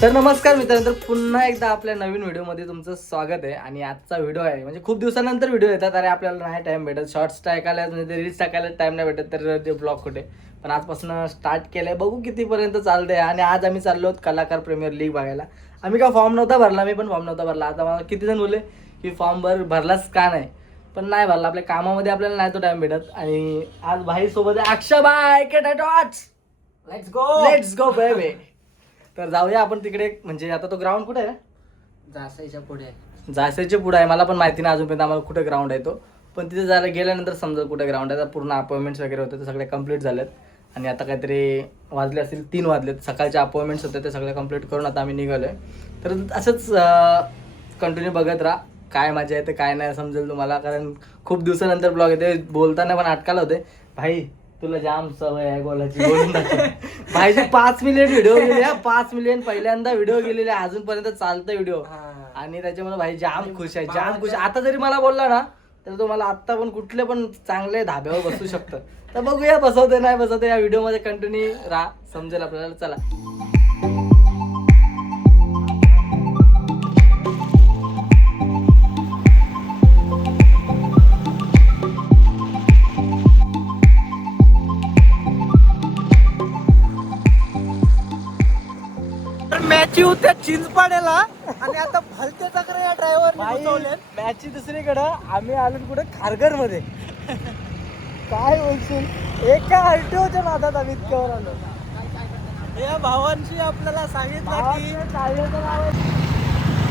तर नमस्कार मित्रांनो पुन्हा एकदा आपल्या नवीन व्हिडिओमध्ये तुमचं स्वागत आहे आणि आजचा व्हिडिओ आहे. म्हणजे खूप दिवसानंतर व्हिडिओ येतात अरे आपल्याला नाही टाइम भेटत. शॉर्ट्स टाकायला म्हणजे रील्स टाकायला टाइम नाही भेटत तर ते ब्लॉग कुठे? पण आजपासून स्टार्ट केलंय. बघू कितीपर्यंत चालतंय. आणि आज आम्ही चाललो आहोत कलाकार प्रीमियर लीग बघायला. आम्ही का फॉर्म नव्हता भरला मी पण फॉर्म नव्हता भरला. आता मला किती जण बोलले की फॉर्म भर भरलाच का नाही? पण नाही भरला आपल्या कामामध्ये आपल्याला नाही तो टाइम भेटत. आणि आज भाई सोबत आहे Akshay bye let's go let's go baby तर जाऊया आपण तिकडे. म्हणजे आता तो ग्राउंड कुठे आहे रे? जासायच्या पुढे. जायसाचे पुढे आहे. मला पण माहिती नाही अजूनपर्यंत आम्हाला कुठे ग्राउंड आहे तो. पण तिथे जायला गेल्यानंतर समजा कुठे ग्राउंड आहे. आता पूर्ण अपॉइंटमेंट्स वगैरे होते ते सगळे कंप्लीट झालेत. आणि आता काहीतरी वाजले असतील तीन वाजलेत. सकाळचे अपॉइंटमेंट्स होते ते सगळे कंप्लीट करून आता आम्ही निघालोय. तर असंच कंटिन्यू बघत राहा. काय मजा येते काय नाही समजेल तुम्हाला. कारण खूप दिवसानंतर ब्लॉग येते. बोलताना पण अटकाला होते. भाई तुला जाम सवय आहे बोलायची. बोलून. भाईचे पाच मिलियन व्हिडिओ गेले पाच मिलियन पहिल्यांदा व्हिडिओ गेलेले. अजूनपर्यंत चालतं व्हिडिओ आणि त्याच्यामुळे भाई जाम खुश आहे जाम खुश. आता जरी मला बोलला ना तर तो मला आत्ता पण कुठले पण चांगले धाब्यावर बसू शकतं. तर बघूया बसवते नाही बसवते या व्हिडिओमध्ये कंटिन्यू राहा. समजेल आपल्याला. चला. मॅची होत्या चिंचपाड्याला आणि आता भलते चक्र या ड्रायव्हर मॅचची दुसरीकडं. आम्ही आलो कुठे? खारघरमध्ये काय बोलशील? एका आरटीओच्या नादात आम्ही इतक्यावर आलो. या भावांशी आपल्याला सांगितलं की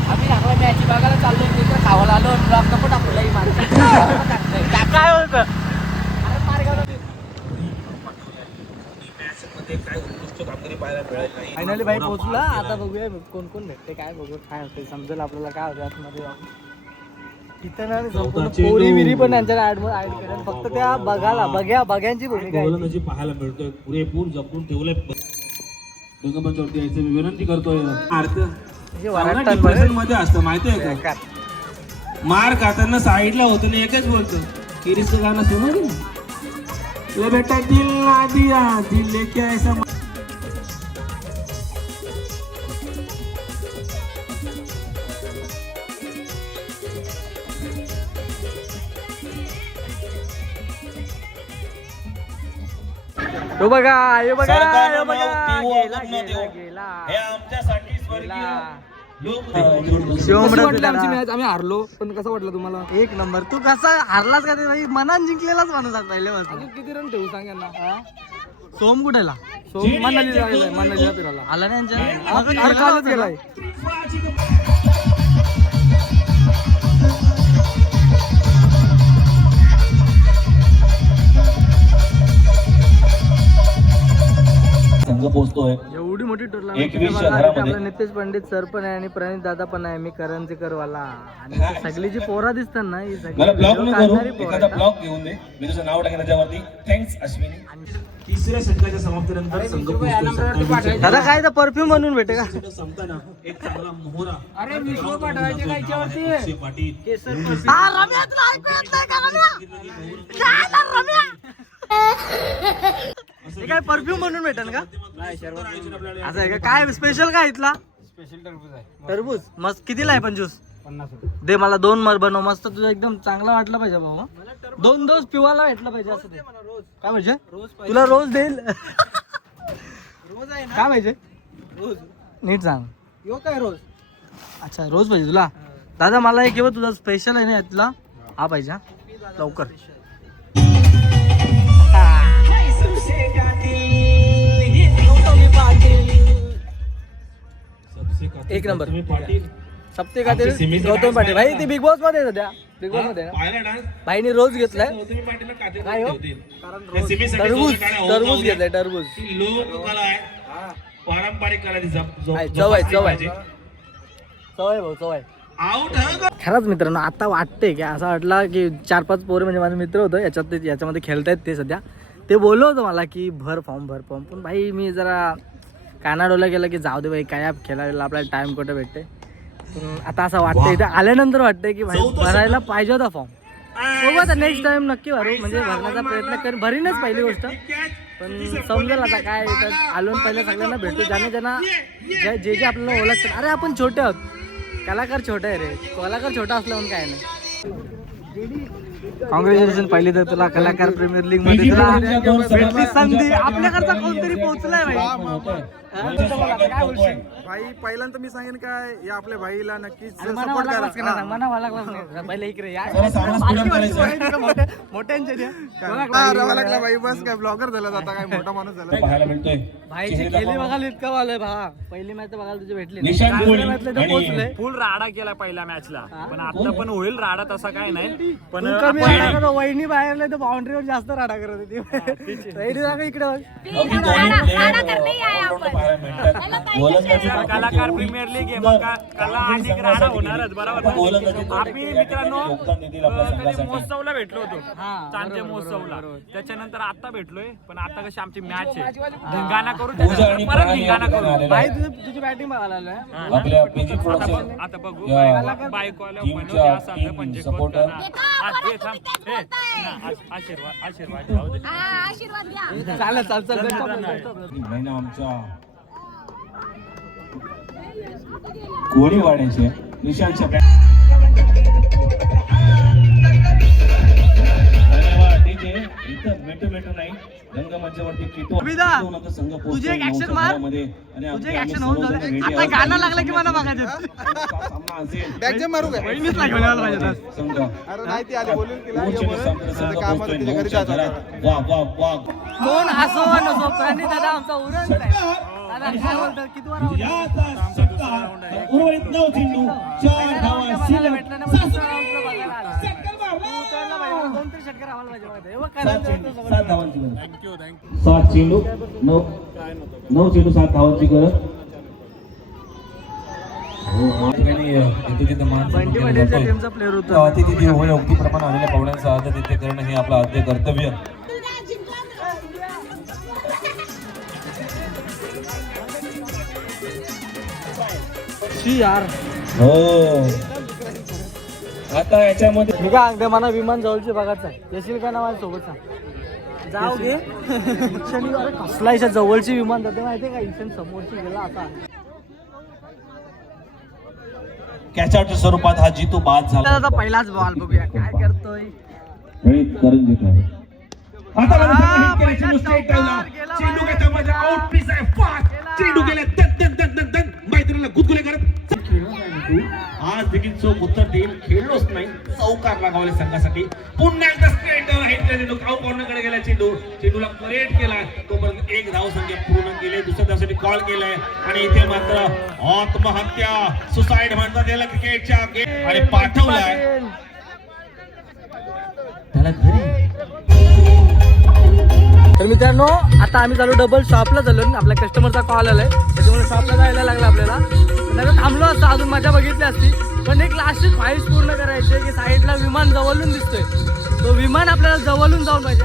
आम्ही आपल्या मॅच बघायला चाललो तिथं खावायला आलो. ब्लॉग नको टाकू काय होतं? फायनली भाई पोहोचला. आता बघूया कोण कोण भेटते काय बघू काय होते समजेल आपल्याला काय होतं आतमध्ये जाऊन. तिथं ना संपूर्ण पोरी विरी पण त्यांच्या ऍड ऍड करेल फक्त त्या बघायला बघ्या बघ्यांची भूमिका आहे गोलंदाजी पाहायला मिळतोय पुरेपूर जपून ठेवलंय. रंगमंचावरती यायचं मी विनंती करतोय. अर्थ. मध्ये असतं माहितीये का? मार खाताना साईडला होतं ना एकच बोलतो किरीचं गाणं सुनो की नाही? ले बेटा दिल ना दिया दिल लेके ऐसा हो बघा हे बघा हे सरकारनं बघा गेला, गेला. गेला. हे आमच्यासाठी स्वर्गीय आमची मॅच? आम्ही हारलो पण कसं वाटलं तुम्हाला? एक नंबर. तू कसा हारलास का ते भाई मनान जिंकलेलाच माणूस आज पहिले अजून किती रन ठेवू सांग यांना? सोम कुठेला? सो मनालीला गेलाय मनालीला फिरायला आला नाही यांच्या? कालच गेलाय. पोहोचतोय. एवढी मोठी घरामध्ये. आपला नितेश पंडित सर पण आहे आणि प्रणित दादा पण आहे. मी करंजीकर वाला आणि सगळी जी पोरा दिसतात ना ही सगळी मला ब्लॉग न करू एखादा ब्लॉग घेऊन दे. मी तुझं नाव टाकेन त्याच्यावरती. थँक्स अश्विनी. तिसऱ्या षटकाच्या समाप्तीनंतर संघ दादा काय तर परफ्यूम बनवून भेटे का? संपताना एक चांगला मोहरा. अरे विश्व पाठवायचे काय याच्यावरती? अक्षय पाटील. रम्या, तुला ऐकू येत नाही का, रम्या? काय ना, रम्या? काय परफ्यूम बनवून भेटेल का? असं आहे का? काय स्पेशल काय इथला? स्पेशल टरबूज आहे. टरबूज? मस्त. कितीला आहे पण ज्यूस पन्नास दे मला दोन मर बनव. मस्त तुझं एकदम चांगला वाटलं पाहिजे भाऊ दोन डोस पिवायला भेटलं पाहिजे असं ते काय पाहिजे रोज तुला रोज देईल? रोज आहे ना? काय पाहिजे? रोज. नीट सांग. यो काय रोज? अच्छा रोज पाहिजे तुला? दादा मला एक किंवा तुझा स्पेशल आहे ना तुला हा. पाहिजे हा? लवकर. एक नंबर. तुम्ही पाटील सप्ते का सिमीचे गौतम पाटील भाई ती? बिग बॉसमध्ये आहे सध्या बिग बॉसमध्ये आहे ना? पाहिला डान्स भाईने रोज घेतलाय काटे काय हो? हे टरबूज टरबूज. घेतलाय टरबूज ती पारंपरिक ती आहे, चव आहे, चव आहे. भाऊ हा? खरंच मित्रांनो आता वाटते की असं वाटलं की चार पाच पोरे म्हणजे माझे मित्र होतं याच्यात ते याच्यामध्ये खेळतायत ते सध्या ते बोललो होतं मला की भर फॉर्म भर फॉर्म पण भाई मी जरा कानाडोला गेलं की जाऊ दे भाई काय खेळायला आपल्याला टाइम कुठे भेटते? आता असं वाटतं इथे आल्यानंतर वाटतंय की भाई भरायला पाहिजे होता फॉर्म बघू आता नेक्स्ट टाइम नक्की भरू म्हणजे भरण्याचा प्रयत्न कर. भरीनच पहिली गोष्ट. पण समजेल आता काय आलो आणि पहिले सगळ्यांना भेटू. ज्याने ज्यांना जे जे जे आपल्याला ओळखतात. अरे आपण छोटे आहोत. कलाकार छोटे आहे रे. कलाकार छोटा असला म्हणून काय नाही. कॉंग्रॅच्युलेशन पहिली तर तुला कलाकार प्रीमियर लीगमध्ये तुला भेटली संधी. आपल्याकडचा कोणतरी पोहोचलाय भाई पहिल्यांदा मी सांगेन काय या आपल्या भाईला नक्कीच सपोर्ट करा. मोठ्यांच्या हा, लागला भाई बस काय ब्लॉगर झाला आता काय मोठा माणूस झाला. भाईची दाखवा. बघायला इतकं वालय भा. पहिली मॅच तर बघायला तुझी भेटली पोहोचले. फुल राडा केला पहिल्या मॅचला पण आता पण होईल राडा तसा काय नाही. पण वहिनी बाहेर नाही तर बाउंड्रीवर जास्त राडा करत होती. इकडे गोलंदाजी कलाकार प्रीमियर लीग आहे मग का- कला आणि राडा होणारच बरोबर? आम्ही मित्रांनो. महोत्सवला भेटलो होतो. हा, चांदे महोत्सवला. त्याच्यानंतर आता भेटलोय पण आता कशी आमची मॅच आहे. धिंगाणा करू परत धिंगाणा करू. भाई. तुझी बॅटिंग बघायला पीजी आता बघ- बायको- आल्या हे. हे, आश- आशीर्वाद आशीर्वाद चालेल चाल आमच्या धन्यवाद. डीजे इथं मेटू मेटू नाही रंगमंचावरती किटो संघ. आणि आता. गाणं लागलं की मला बघायचं. संघ. कोण असो नसो प्राणी दादा आमचा उरण उर्वरित नऊ चेंडू चार धावा सात चेंडू. नऊ. नऊ चेंडू सात धावांची गरज. हो, अगदीप्रमाणे आलेल्या पाहुण्यांचं आदर तिथे करणं हे आपलं आद्य कर्तव्य. शी यार हो. आता याच्यामध्ये मी काय सांगते मला विमान जवळचे बघायचं आहे येशील का ना माझ्या सोबत सांग. जाऊ घे शनिवार कसला इशा जवळची विमान जाते माहितीये का? इशन समोरची गेला आता. कॅचआउटच्या स्वरूपात हा जितू बाद झाला. आता पहिलाच बॉल बघूया. काय करतोय? करून घेतोय आता हा, हिट आउट पीस आहे. फास्ट. चेंडू गेले. ना गुदगुले करत आज देखील चोख उत्तर देईल. खेळलोच नाही. चौकार लागावले संघासाठी. पुन्हा एकदा स्ट्रेट हिट चेंडू आउट कॉर्नरकडे गेला. चेंडू. चेंडूला परेड केला. तोपर्यंत एक धाव संख्या पूर्ण केले. दुसऱ्या धावसाठी कॉल केलाय. आणि इथे मात्र आत्महत्या सुसाईड म्हणतात याला क्रिकेटच्या गेम आणि पाठवलाय. त्याला घरी. तर मित्रांनो आता आम्ही चालू डबल शॉपला चाललो आपल्या कस्टमरचा कॉल आलाय. त्याच्यामुळे शॉपला जायला लागला आपल्याला. नाही थांबलो असतं अजून मजा बघितली असती. पण एक लास्ट ख्वाहिश पूर्ण करायची आहे की साईडला विमान जवळून दिसतोय. तो विमान आपल्याला जवळून जाऊन पाहिजे.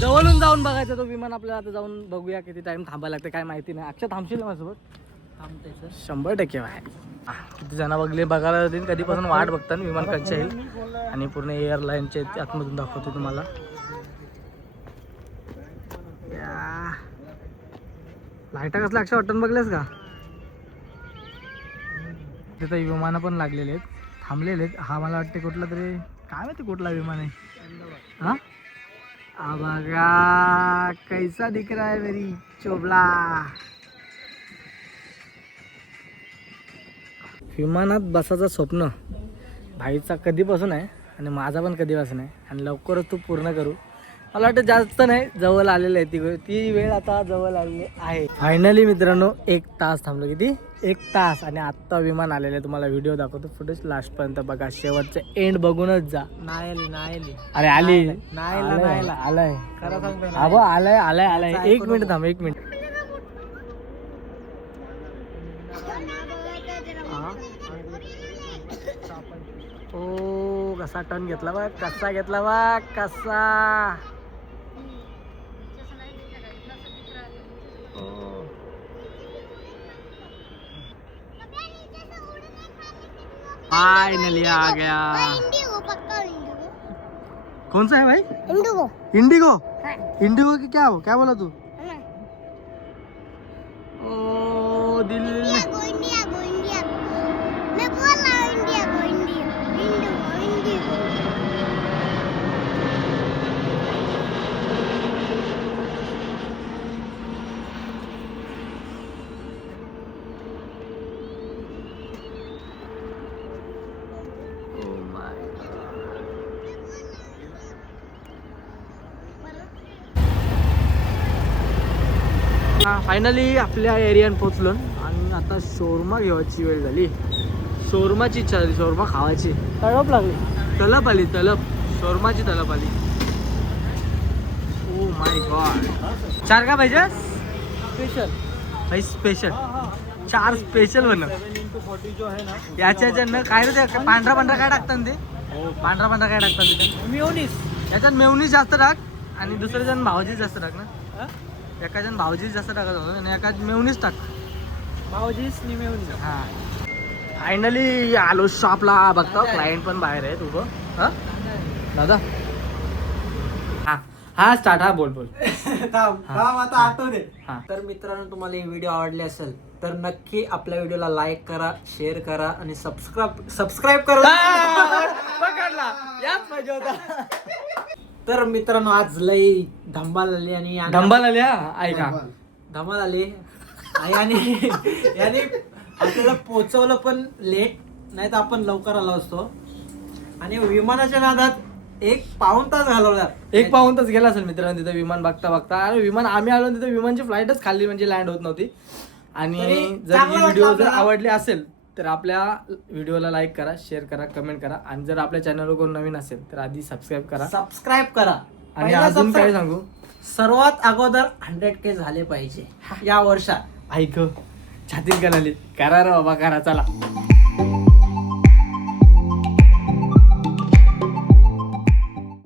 जवळून जाऊन बघायचा तो विमान आपल्याला आता जाऊन बघूया किती टाइम थांबायला लागते काय माहिती नाही. अक्षय थांबशील ना माझ्यासोबत? थांबते सर. शंभर टक्के बाय किती जण बघले बघायला जातील. कधीपासून वाट बघतात विमान कच्चे येईल. आणि पूर्ण एअरलाईनचे आतमधून दाखवतो तुम्हाला. लाईटा कसं लक्ष वाटून बघलेस का? तिथं विमानं पण लागलेले आहेत. थांबलेले आहेत. हा मला वाटते कुठला तरी काय माहिती कुठला विमान आहे? हा? हा बघा. कैसा दिख रहा है मेरी चोबला विमानात बसायचं स्वप्न. भाईचा कधीपासून आहे आणि माझा पण कधीपासून आहे. आणि लवकरच तू पूर्ण करू. मला वाटतं जास्त नाही जवळ आलेलं आहे ती वेळ. ती वेळ आता जवळ आलेली आहे. फायनली मित्रांनो एक तास थांबलो किती? एक तास. आणि आत्ता विमान आलेलं आहे. तुम्हाला व्हिडिओ दाखवतो. फुटेज लास्ट पर्यंत बघा. शेवटचं एंड बघूनच जा. नाही नाही अरे आली. आलाय. आलाय. खरं सांगतो. अबो आलाय आलाय आलाय. एक. मिनिट थांब एक मिनिट. ओ कसा टर्न घेतला बा कसा घेतला बा कसा. फाइनली आ गया. कौन सा है भाई? इंडिगो. इंडिगो? इंडिगो की क्या हो? क्या बोला तू ओ दिल India go India go India मैं बोल रहा हूँ India go India India India हा फायनली आपल्या एरियात पोचलो आणि आता शोरमा घेवायची वेळ झाली. शोरमाची इच्छा झाली. शोरमा खावायची. तळप लागली. तलप आली तलप शोरमाची तलप आली. ओ माय गॉड चार का पाहिजे स्पेशल भाई स्पेशल चार स्पेशल बनव याच्या याच्यानं काय रे ते? पांढरा पांढरा काय टाकतात ते? पांढरा पांढरा काय टाकतात तिथे मिओनिस याच्यात मेवनीस जास्त टाक आणि दुसरे जण भावजीच जास्त टाक ना. एका जण भावजीच जास्त टाकत होतो आणि एका मेवनीच टाक भाऊजीस नि मेवनीस हा. फायनली आलो शॉपला बघतो क्लायंट पण बाहेर आहे उभं हा? दादा? हा. हा स्टार्ट हा बोल बोल. थांब थांब आता आठवते. हा. तर मित्रांनो तुम्हाला ही व्हिडिओ आवडली असेल तर नक्की आपल्या व्हिडिओला लाईक करा शेअर करा आणि सबस्क्राईब सबस्क्राईब करा. पकडला. याच पाहिजे होता. तर मित्रांनो आज लई धंबाल आली आणि अंगात- डंबल आले हा? ऐका. धमाल. आली. आणि याने याने आपल्याला पोचवलं पण लेट नाही तर आपण लवकर आलो असतो. आणि विमानाच्या नादात एक पाऊन तास घालवला. एक पाऊन तास गेला असेल मित्रांनो तिथं विमान बघता बघता. आणि विमान आम्ही आलो तिथं विमानची फ्लाईटच खाल्ली म्हणजे लँड होत नव्हती. आणि तरी जर चांगलं ही वाटलं व्हिडिओ जर आपल्याला. आवडली असेल तर आपल्या व्हिडिओला लाईक करा शेअर करा कमेंट करा. आणि जर आपल्या चॅनलवर कोण नवीन असेल तर आधी सबस्क्राईब करा. सबस्क्राईब करा. आणि पहिला अजून काय subscribe- सांगू? सर्वात अगोदर हंड्रेड के झाले पाहिजे. या वर्षात. ऐक छातीत गणाली करा रे बाबा करा चला.